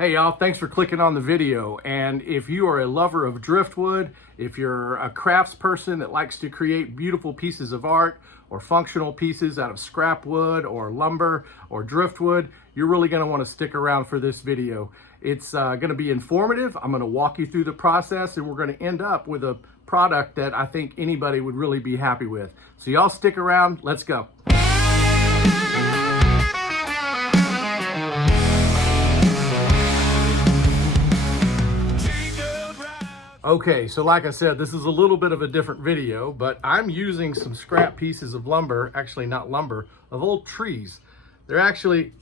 Hey y'all, thanks for clicking on the video. And if you are a lover of driftwood, if you're a crafts person that likes to create beautiful pieces of art or functional pieces out of scrap wood or lumber or driftwood, you're really going to want to stick around for this video. It's going to be informative. I'm going to walk you through the process and we're going to end up with a product that I think anybody would really be happy with. So y'all stick around, let's go. Okay, so like I said, this is a little bit of a different video, but I'm using some scrap pieces of lumber, actually not lumber, of old trees. They're actually,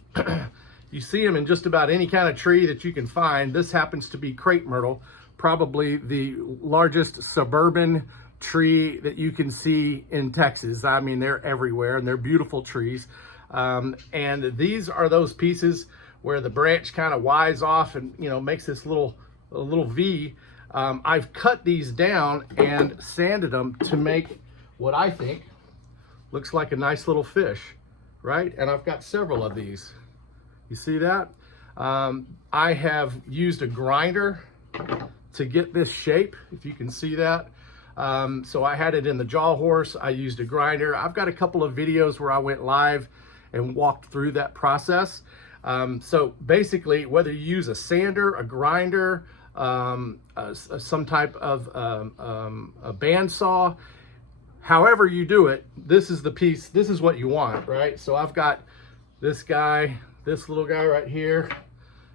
you see them in just about any kind of tree that you can find. This happens to be crepe myrtle, probably the largest suburban tree that you can see in Texas. I mean, they're everywhere and they're beautiful trees. And these are those pieces where the branch kind of wides off and, you know, makes this little V. I've cut these down and sanded them to make what I think looks like a nice little fish, right? And I've got several of these. You see that? I have used a grinder to get this shape, if you can see that. So I had it in the jaw horse. I used a grinder. I've got a couple of videos where I went live and walked through that process. So basically, whether you use a sander, a grinder, some type of a bandsaw, however you do it, this is the piece, this is what you want, right? So I've got this guy, this little guy right here,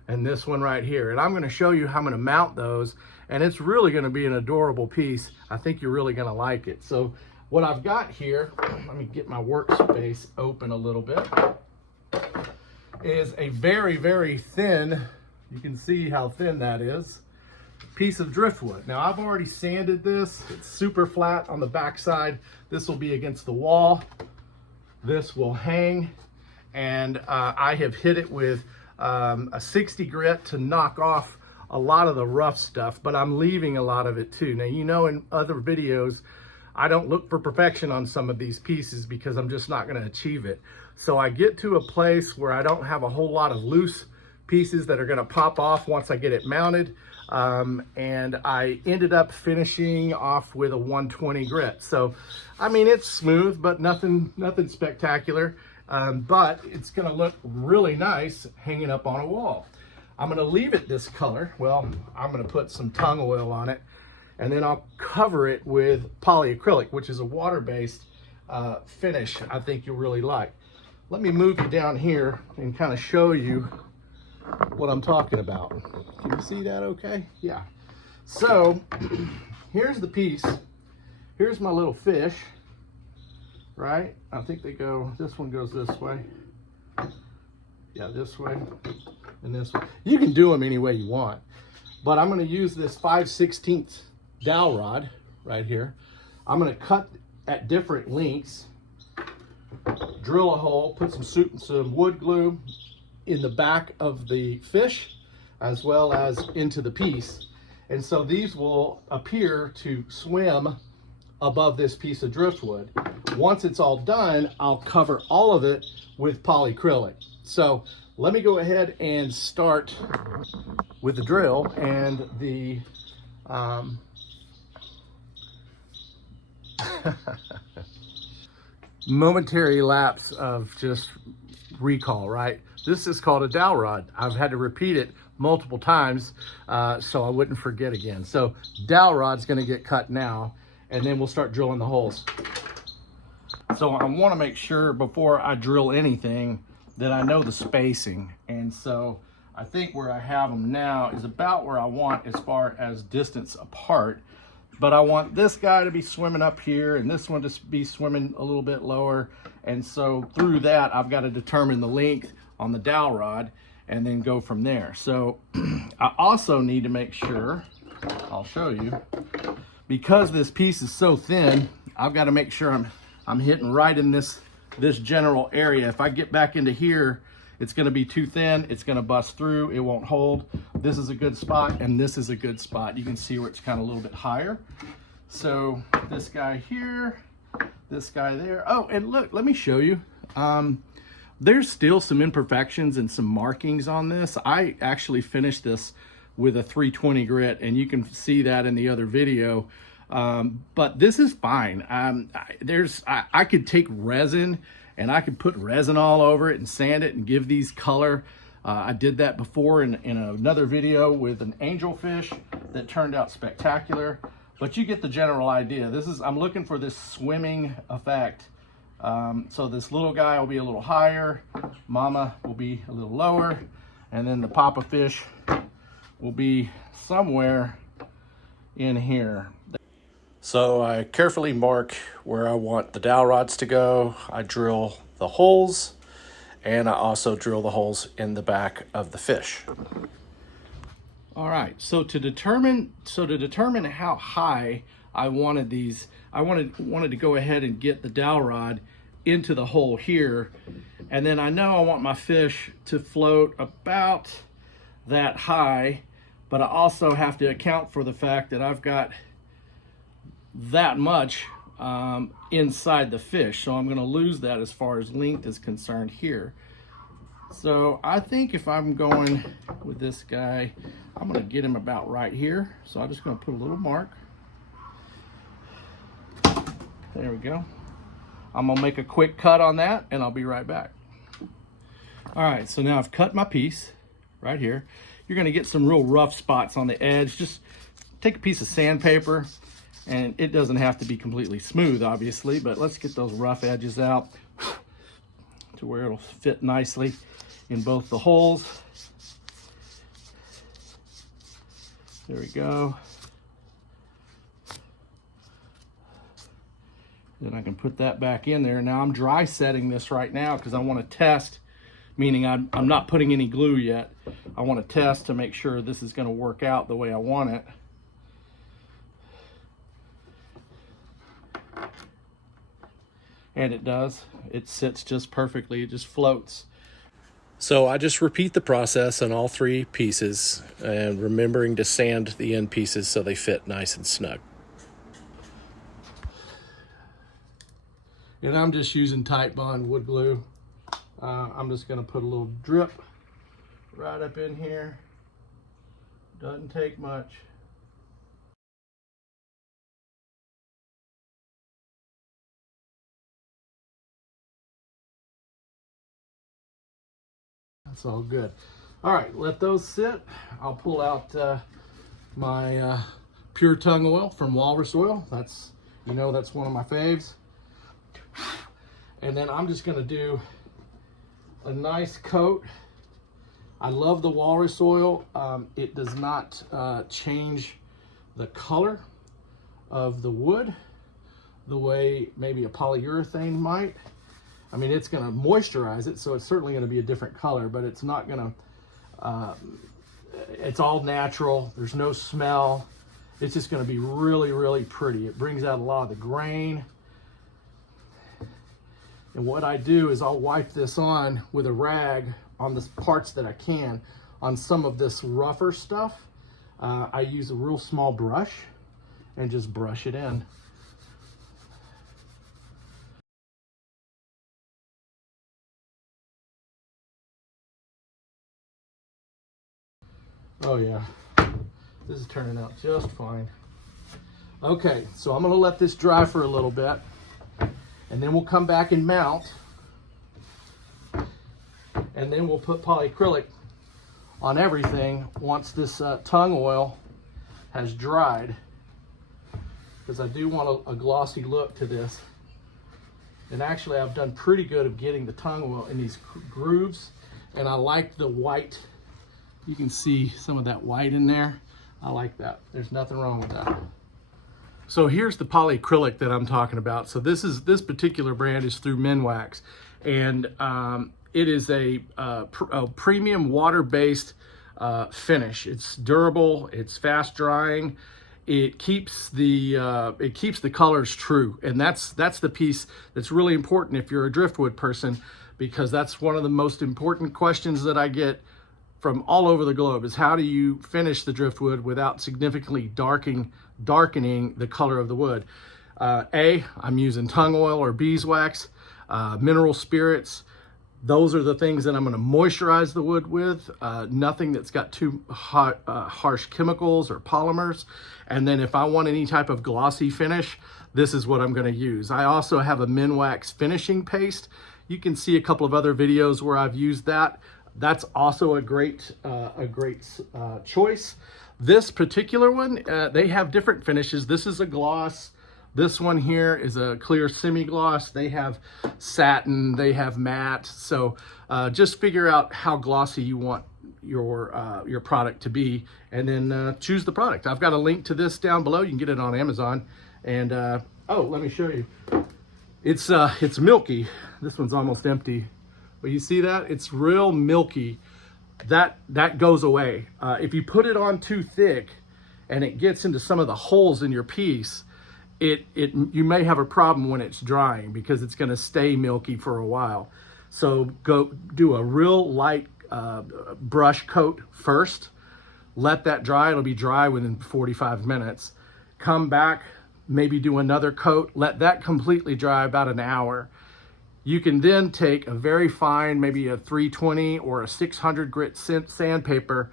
and this one right here, and I'm going to show you how I'm going to mount those, and it's really going to be an adorable piece. I think you're really going to like it. So what I've got here, let me get my workspace open a little bit, is a very, very thin, you can see how thin that is, piece of driftwood. Now I've already sanded this. It's super flat on the back side. This will be against the wall. This will hang, and I have hit it with a 60 grit to knock off a lot of the rough stuff, but I'm leaving a lot of it too. Now, you know, in other videos, I don't look for perfection on some of these pieces because I'm just not going to achieve it. So I get to a place where I don't have a whole lot of loose pieces that are going to pop off once I get it mounted. And I ended up finishing off with a 120 grit. So, I mean, it's smooth, but nothing spectacular. But it's going to look really nice hanging up on a wall. I'm going to leave it this color. Well, I'm going to put some Tung oil on it, and then I'll cover it with polyacrylic, which is a water-based finish I think you'll really like. Let me move you down here and kind of show you what I'm talking about. Can you see that okay? Yeah. So here's the piece. Here's my little fish, right? I think they go, this one goes this way. Yeah, this way and this way. You can do them any way you want, but I'm going to use this 5/16 dowel rod right here. I'm going to cut at different lengths, drill a hole, put some wood glue in the back of the fish as well as into the piece, and so these will appear to swim above this piece of driftwood. Once it's all done, I'll cover all of it with polycrylic. So let me go ahead and start with the drill and the momentary lapse of just recall, right? This is called a dowel rod. I've had to repeat it multiple times so I wouldn't forget again. So dowel rod's gonna get cut now, and then we'll start drilling the holes. So I wanna make sure before I drill anything that I know the spacing. And so I think where I have them now is about where I want as far as distance apart. But I want this guy to be swimming up here and this one to be swimming a little bit lower. And so through that, I've got to determine the length on the dowel rod and then go from there. So I also need to make sure, I'll show you, because this piece is so thin, I've got to make sure I'm hitting right in this general area. If I get back into here, it's going to be too thin, it's going to bust through, it won't hold. This is a good spot, and this is a good spot. You can see where it's kind of a little bit higher. So this guy here, this guy there. Oh, and look, let me show you. There's still some imperfections and some markings on this. I actually finished this with a 320 grit, and you can see that in the other video. But this is fine. I could take resin and I could put resin all over it and sand it and give these color. I did that before in another video with an angelfish that turned out spectacular. But you get the general idea. I'm looking for this swimming effect. So this little guy will be a little higher, mama will be a little lower, and then the papa fish will be somewhere in here. So I carefully mark where I want the dowel rods to go. I drill the holes, and I also drill the holes in the back of the fish. All right, so to determine how high I wanted these, I wanted to go ahead and get the dowel rod into the hole here, and then I know I want my fish to float about that high, but I also have to account for the fact that I've got that much inside the fish, so I'm going to lose that as far as length is concerned here. So I think if I'm going with this guy, I'm going to get him about right here. So I'm just going to put a little mark. There we go. I'm going to make a quick cut on that, and I'll be right back. All right, so now I've cut my piece right here. You're going to get some real rough spots on the edge. Just take a piece of sandpaper, and it doesn't have to be completely smooth, obviously, but let's get those rough edges out to where it'll fit nicely in both the holes. There we go. Then I can put that back in there. Now I'm dry setting this right now because I want to test, meaning I'm not putting any glue yet. I want to test to make sure this is going to work out the way I want it. And it does. It sits just perfectly. It just floats. So I just repeat the process on all three pieces, and remembering to sand the end pieces so they fit nice and snug. And I'm just using Tight Bond wood glue. I'm just going to put a little drip right up in here. Doesn't take much. That's all good. All right, let those sit. I'll pull out my pure tung oil from Walrus oil. That's one of my faves. And then I'm just gonna do a nice coat. I love the Walrus oil. It does not change the color of the wood the way maybe a polyurethane might. I mean, it's going to moisturize it, so it's certainly going to be a different color, but it's not going to, it's all natural. There's no smell. It's just going to be really, really pretty. It brings out a lot of the grain. And what I do is I'll wipe this on with a rag on the parts that I can. On some of this rougher stuff, I use a real small brush and just brush it in. Oh yeah, this is turning out just fine. Okay, so I'm gonna let this dry for a little bit, and then we'll come back and mount, and then we'll put polycrylic on everything once this tung oil has dried, because I do want a glossy look to this. And actually I've done pretty good of getting the tung oil in these grooves, and I like the white. You can see some of that white in there. I like that. There's nothing wrong with that. So here's the polycrylic that I'm talking about. So this particular brand is through Minwax, and it is a premium water-based finish. It's durable. It's fast drying. It keeps the colors true, and that's the piece that's really important if you're a driftwood person, because that's one of the most important questions that I get from all over the globe is how do you finish the driftwood without significantly darkening the color of the wood. I'm using tung oil or beeswax, mineral spirits. Those are the things that I'm going to moisturize the wood with. Nothing that's got too harsh chemicals or polymers. And then if I want any type of glossy finish, this is what I'm going to use. I also have a Minwax finishing paste. You can see a couple of other videos where I've used that. That's also a great choice. This particular one, they have different finishes. This is a gloss. This one here is a clear semi-gloss. They have satin, they have matte. So just figure out how glossy you want your product to be, and then choose the product. I've got a link to this down below. You can get it on Amazon. And oh, let me show you. It's milky. This one's almost empty, but you see that? It's real milky. That goes away. If you put it on too thick and it gets into some of the holes in your piece, you may have a problem when it's drying, because it's going to stay milky for a while. So go do a real light brush coat first. Let that dry. It'll be dry within 45 minutes. Come back, maybe do another coat. Let that completely dry about an hour. You can then take a very fine, maybe a 320 or a 600 grit sandpaper,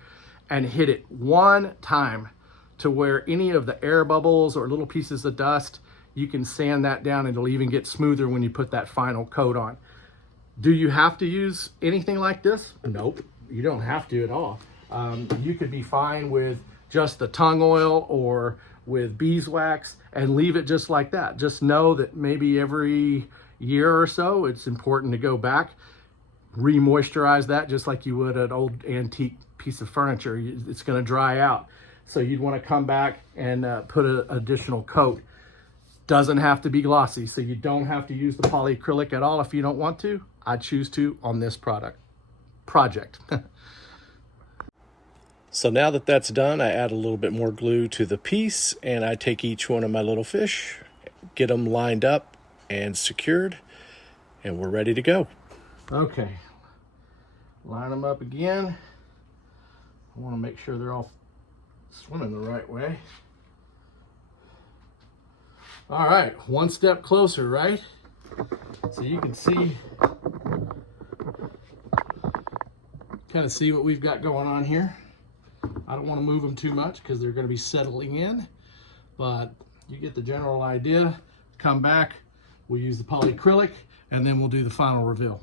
and hit it one time to where any of the air bubbles or little pieces of dust, you can sand that down, and it'll even get smoother when you put that final coat on. Do you have to use anything like this? Nope, you don't have to at all. You could be fine with just the tung oil or with beeswax and leave it just like that. Just know that maybe every year or so, it's important to go back, re-moisturize that just like you would an old antique piece of furniture. It's going to dry out. So you'd want to come back and put an additional coat. Doesn't have to be glossy, so you don't have to use the polycrylic at all if you don't want to. I choose to on this project. So now that that's done, I add a little bit more glue to the piece, and I take each one of my little fish, get them lined up and secured, and we're ready to go. Okay, line them up again. I want to make sure they're all swimming the right way. All right, one step closer, right? So you can see, kind of see what we've got going on here. I don't want to move them too much because they're going to be settling in, but you get the general idea. Come back, we'll use the polycrylic, and then we'll do the final reveal.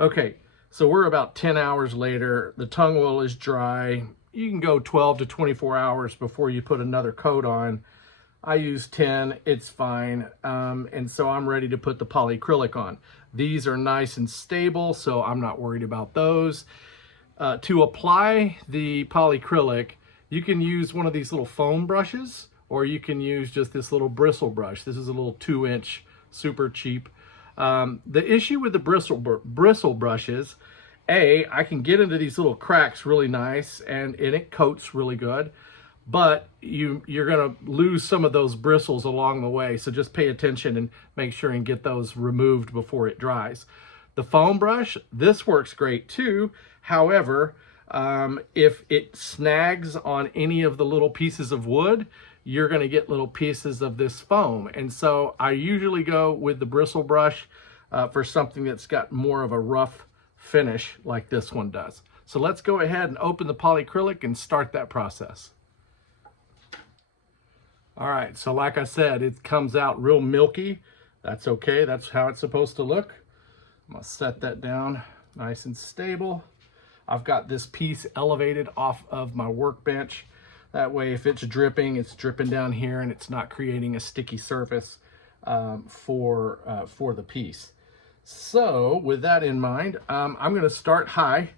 Okay, so we're about 10 hours later. The tung oil is dry. You can go 12 to 24 hours before you put another coat on. I use 10, it's fine. And so I'm ready to put the polycrylic on. These are nice and stable, so I'm not worried about those. To apply the polycrylic, you can use one of these little foam brushes, or you can use just this little bristle brush. This is a little 2-inch, super cheap. The issue with the bristle brushes, I can get into these little cracks really nice, and it coats really good, but you're gonna lose some of those bristles along the way. So just pay attention and make sure and get those removed before it dries. The foam brush, this works great too. However, if it snags on any of the little pieces of wood, you're going to get little pieces of this foam. And so I usually go with the bristle brush for something that's got more of a rough finish like this one does. So let's go ahead and open the polycrylic and start that process. All right, so like I said, it comes out real milky. That's okay, that's how it's supposed to look. I'm gonna set that down nice and stable. I've got this piece elevated off of my workbench. That way, if it's dripping down here and it's not creating a sticky surface for the piece. So with that in mind, I'm gonna start high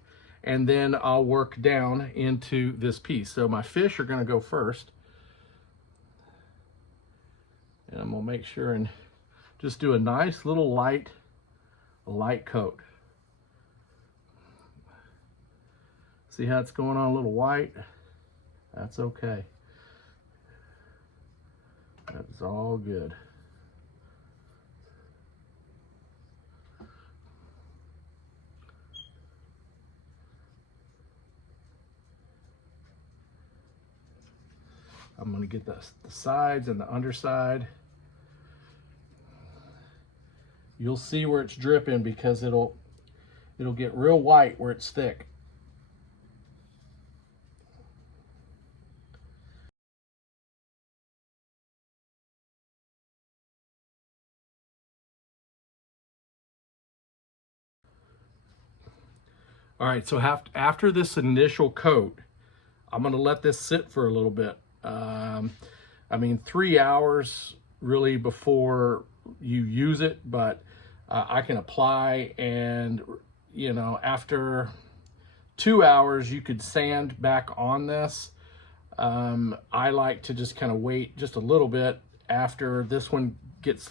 and then I'll work down into this piece. So my fish are gonna go first. And I'm gonna make sure and just do a nice little light coat. See how it's going on a little white? That's okay. That's all good. I'm going to get the sides and the underside. You'll see where it's dripping because it'll it'll get real white where it's thick. All right, so after this initial coat, I'm gonna let this sit for a little bit. I mean, 3 hours really before you use it, but I can apply, and you know, after 2 hours, you could sand back on this. I like to just kind of wait just a little bit after this one gets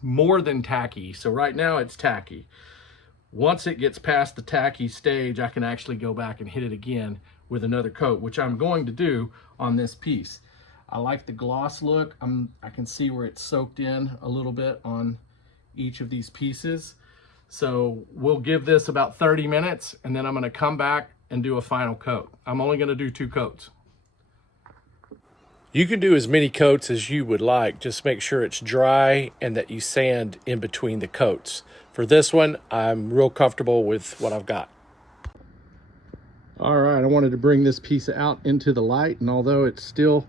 more than tacky. So right now it's tacky. Once it gets past the tacky stage, I can actually go back and hit it again with another coat, which I'm going to do on this piece. I like the gloss look. I can see where it's soaked in a little bit on each of these pieces. So we'll give this about 30 minutes, and then I'm gonna come back and do a final coat. I'm only gonna do 2 coats. You can do as many coats as you would like. Just make sure it's dry and that you sand in between the coats. For this one, I'm real comfortable with what I've got. All right, I wanted to bring this piece out into the light, and although it's still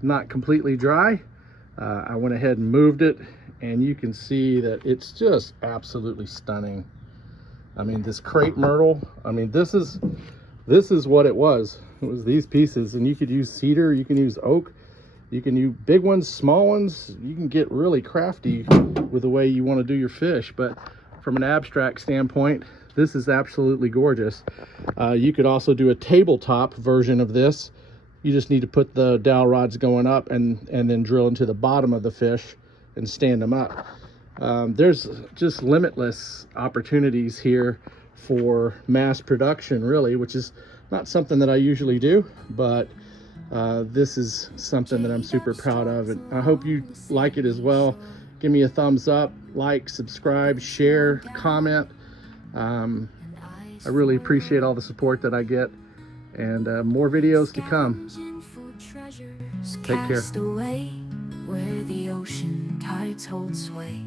not completely dry, I went ahead and moved it, and you can see that it's just absolutely stunning. I mean, this crepe myrtle, I mean, this is what it was. It was these pieces, and you could use cedar, you can use oak, you can use big ones, small ones. You can get really crafty with the way you want to do your fish, but from an abstract standpoint, this is absolutely gorgeous. You could also do a tabletop version of this. You just need to put the dowel rods going up and then drill into the bottom of the fish and stand them up. There's just limitless opportunities here for mass production, really, which is not something that I usually do, but this is something that I'm super proud of, and I hope you like it as well. Give me a thumbs up, like, subscribe, share, comment. I really appreciate all the support that I get, and more videos to come. Take care. Where the ocean tides hold sway.